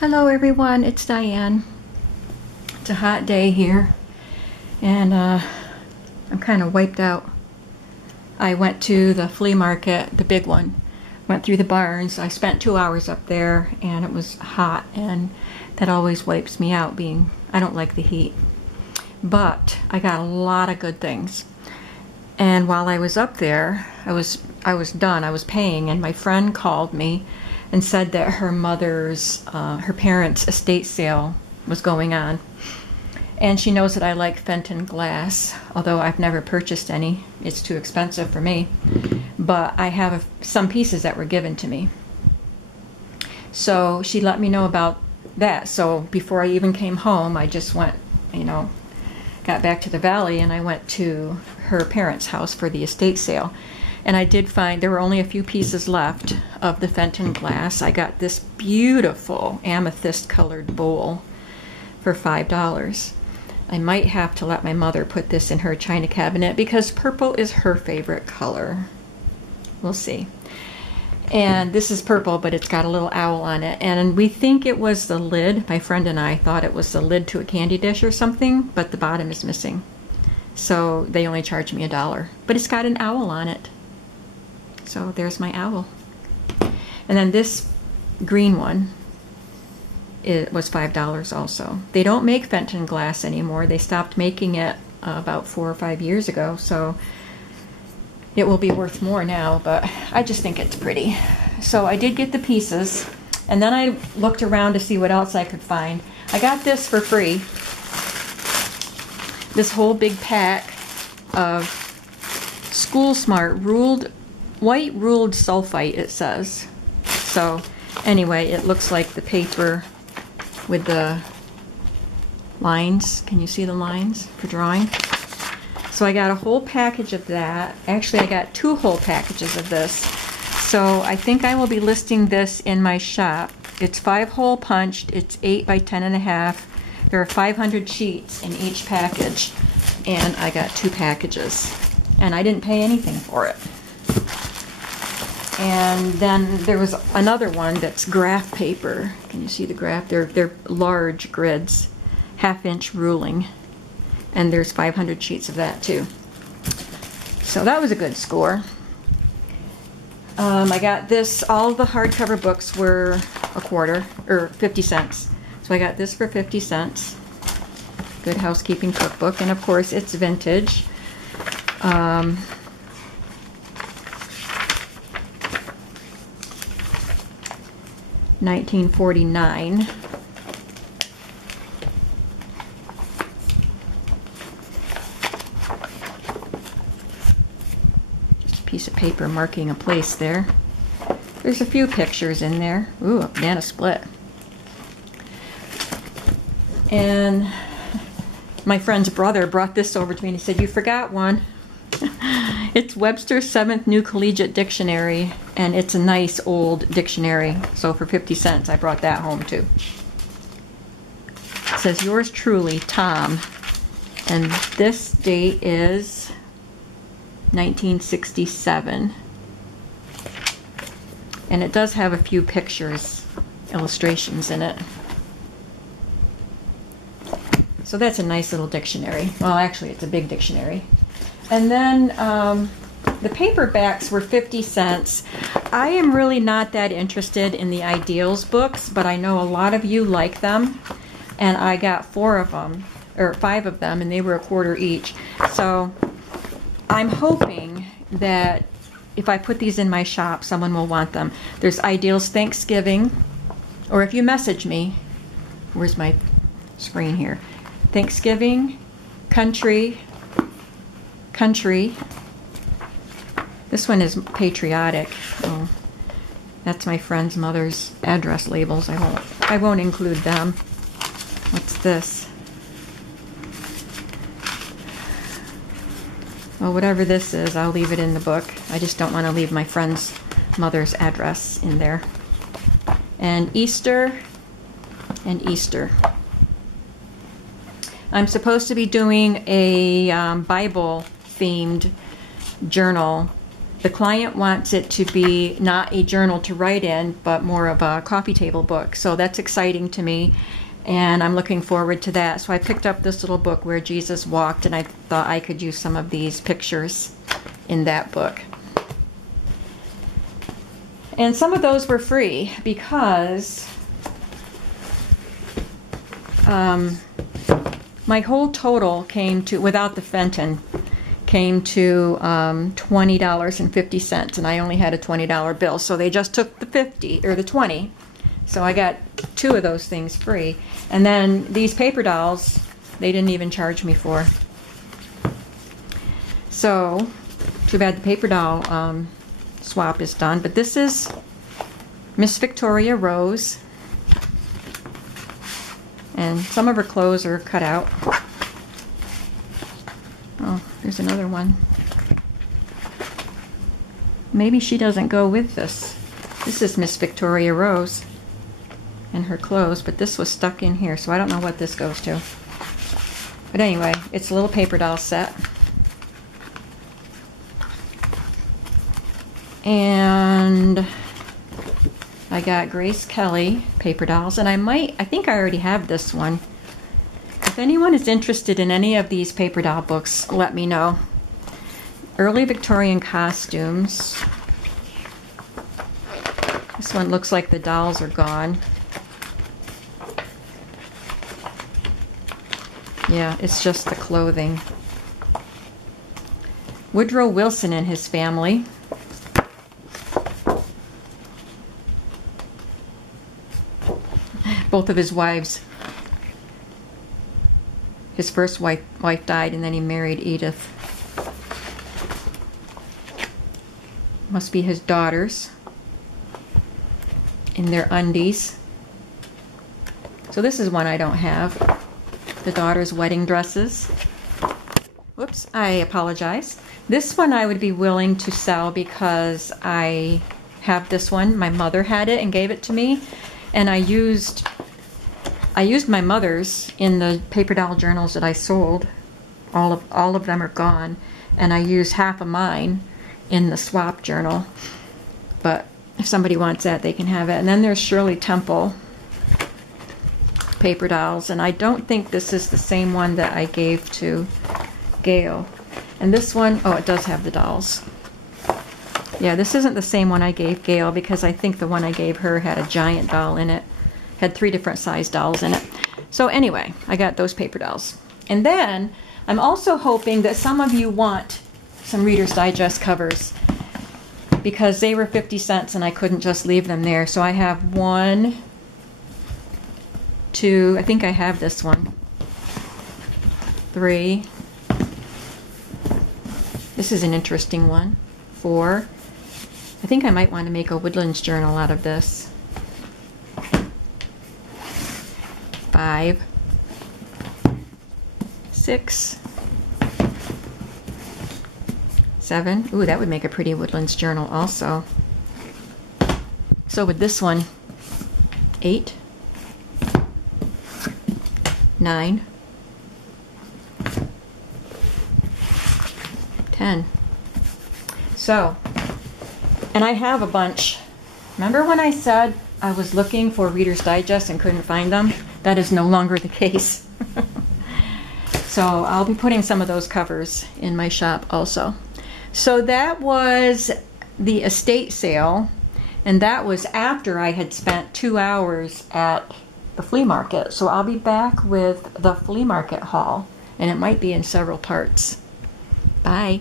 Hello everyone, it's Diane. It's a hot day here and I'm kind of wiped out. I went to the flea market, the big one, went through the barns. I spent 2 hours up there and it was hot, and that always wipes me out. I don't like the heat. But I got a lot of good things. And while I was up there, I was done, I was paying, and my friend called me and said that her parents' estate sale was going on. And she knows that I like Fenton glass, although I've never purchased any. It's too expensive for me. But I have some pieces that were given to me. So she let me know about that. So before I even came home, I just went, got back to the valley, and I went to her parents' house for the estate sale. And I did find there were only a few pieces left of the Fenton glass. I got this beautiful amethyst colored bowl for $5. I might have to let my mother put this in her china cabinet because purple is her favorite color. We'll see. And this is purple, but it's got a little owl on it. And we think it was the lid. My friend and I thought it was the lid to a candy dish or something, but the bottom is missing. So they only charged me $1. But it's got an owl on it. So there's my owl. And then this green one, it was $5 also. They don't make Fenton glass anymore. They stopped making it about 4 or 5 years ago, so it will be worth more now, but I just think it's pretty. So I did get the pieces, and then I looked around to see what else I could find. I got this for free. This whole big pack of School Smart white ruled sulfite, it says. So anyway, it looks like the paper with the lines. Can you see the lines for drawing? So I got a whole package of that. Actually, I got 2 whole packages of this. So I think I will be listing this in my shop. It's 5-hole punched. It's 8 by 10.5. There are 500 sheets in each package, and I got 2 packages. And I didn't pay anything for it. And then there was another one that's graph paper. Can you see the graph? They're large grids, 1/2-inch ruling. And there's 500 sheets of that too. So that was a good score. I got this, all the hardcover books were $0.25 or 50 cents. So I got this for 50 cents. Good Housekeeping Cookbook, and of course it's vintage. 1949. Just a piece of paper marking a place there. There's a few pictures in there. Ooh, a banana split. And my friend's brother brought this over to me and he said, "You forgot one." It's Webster's 7th New Collegiate Dictionary, and it's a nice old dictionary. So for 50 cents, I brought that home too. It says, "Yours truly, Tom." And this date is 1967. And it does have a few pictures, illustrations in it. So that's a nice little dictionary. Well, actually, it's a big dictionary. And then the paperbacks were 50 cents. I am really not that interested in the Ideals books, but I know a lot of you like them. And I got 4 of them, or 5 of them, and they were $0.25 each. So I'm hoping that if I put these in my shop, someone will want them. There's Ideals Thanksgiving, or if you message me, where's my screen here? Thanksgiving, Country. This one is patriotic. Oh, that's my friend's mother's address labels. I won't include them. What's this? Well, whatever this is, I'll leave it in the book. I just don't want to leave my friend's mother's address in there. And Easter and Easter. I'm supposed to be doing a Bible-themed journal the client wants it to be not a journal to write in, but more of a coffee table book. So that's exciting to me, and I'm looking forward to that. So I picked up this little book where Jesus walked, and I thought I could use some of these pictures in that book. And some of those were free because my whole total came to, without the Fenton, came to $20.50, and I only had a $20 bill, so they just took the 50 or the 20. So I got 2 of those things free. And then these paper dolls, they didn't even charge me for. So too bad the paper doll swap is done. But this is Miss Victoria Rose, and some of her clothes are cut out. Oh, there's another one. Maybe she doesn't go with this. This is Miss Victoria Rose and her clothes, but this was stuck in here, so I don't know what this goes to. But anyway, it's a little paper doll set. And I got Grace Kelly paper dolls, and I think I already have this one. If anyone is interested in any of these paper doll books, let me know. Early Victorian costumes. This one looks like the dolls are gone. Yeah, it's just the clothing. Woodrow Wilson and his family. Both of his wives. His first wife died, and then he married Edith. Must be his daughters in their undies. So this is one I don't have. The daughters' wedding dresses. Whoops, I apologize. This one I would be willing to sell because I have this one. My mother had it and gave it to me, and I used my mother's in the paper doll journals that I sold. All of them are gone, and I used half of mine in the swap journal. But if somebody wants that, they can have it. And then there's Shirley Temple paper dolls, and I don't think this is the same one that I gave to Gail. And this one, oh, it does have the dolls. Yeah, this isn't the same one I gave Gail, because I think the one I gave her had a giant doll in it. Had 3 different size dolls in it. So anyway, I got those paper dolls. And then I'm also hoping that some of you want some Reader's Digest covers, because they were 50 cents and I couldn't just leave them there. So I have 1, 2, I think I have this one, 3, this is an interesting one, 4, I think I might want to make a Woodlands journal out of this, 5, 6, 7. Ooh, that would make a pretty Woodlands journal also. So with this one, 8, 9, 10. So, and I have a bunch. Remember when I said I was looking for Reader's Digest and couldn't find them? That is no longer the case. So I'll be putting some of those covers in my shop also. So that was the estate sale, and that was after I had spent 2 hours at the flea market. So I'll be back with the flea market haul, and it might be in several parts. Bye.